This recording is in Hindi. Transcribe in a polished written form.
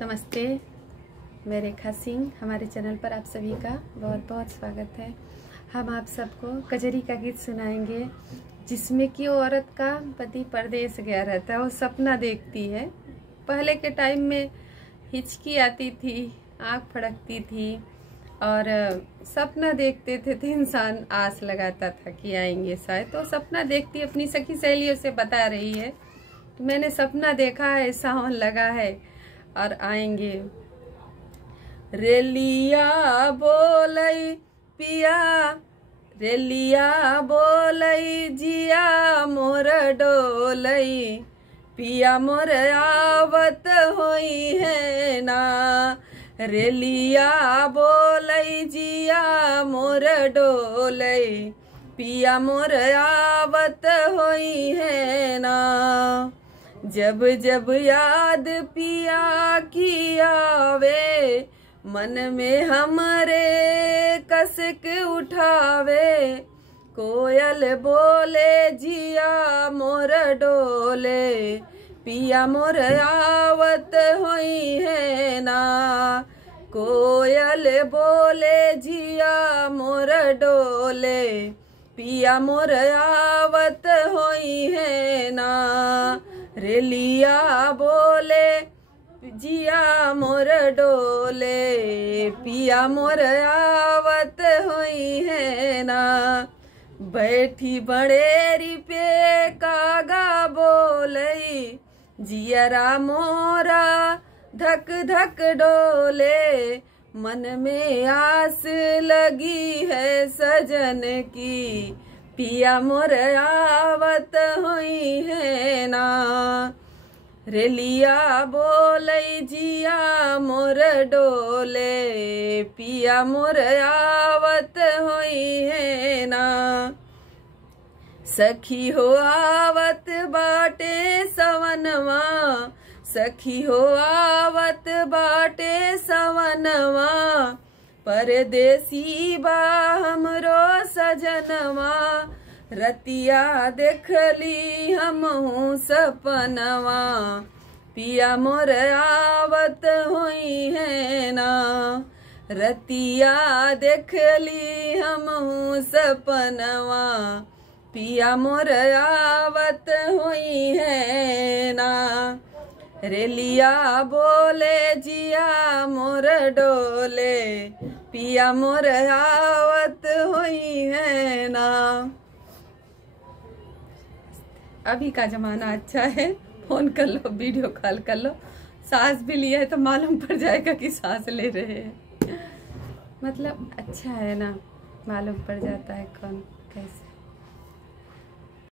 नमस्ते, मैं रेखा सिंह। हमारे चैनल पर आप सभी का बहुत बहुत स्वागत है। हम आप सबको कजरी का गीत सुनाएंगे, जिसमें कि वो औरत का पति परदेश गया रहता है, वो सपना देखती है। पहले के टाइम में हिचकी आती थी, आँख फड़कती थी और सपना देखते थे तो इंसान आस लगाता था कि आएंगे शायद। तो सपना देखती अपनी सखी सहेलियों से बता रही है, तो मैंने सपना देखा है, सावन लगा है और आएंगे। रेलिया बोलई पिया, रेलिया बोलई जिया मोर डोलई, पिया मोर आवत होई है ना। रेलिया बोलई जिया मोर डोलई, पिया मोर आवत होई है ना। जब जब याद पिया की आवे, मन में हमरे कसक उठावे। कोयल बोले जिया मोर डोले, पिया मोर आवत होई है ना। कोयल बोले जिया मोर डोले, पिया मोर आवत होई है ना। रेलिया बोले जिया मोर डोले, पिया मोर आवत होई है ना। बैठी बड़ेरी पे कागा बोलई, जियरा मोरा धक धक डोले। मन में आस लगी है सजन की, पिया मोर आवत होई है ना। रेलिया बोलई जिया मोर डोले, पिया मोर आवत होई है ना। सखी हो आवत बाटे सवनवा, सखी हो आवत बाटे सवनवा। परदेसी बा हमरो सजनवा, रतिया देखली हमहू सपनवा। पिया मोर आवत होई है ना, रतिया देखली हमहू सपनवा। पिया मोर आवत होई है ना। रेलिया बोले जिया मोर डोले, पिया मोर आवत होई है ना। अभी का जमाना अच्छा है, फोन कर लो, वीडियो कॉल कर लो। सांस भी लिया है तो मालूम पड़ जाएगा कि सांस ले रहे हैं। मतलब अच्छा है ना, मालूम पड़ जाता है कौन कैसे।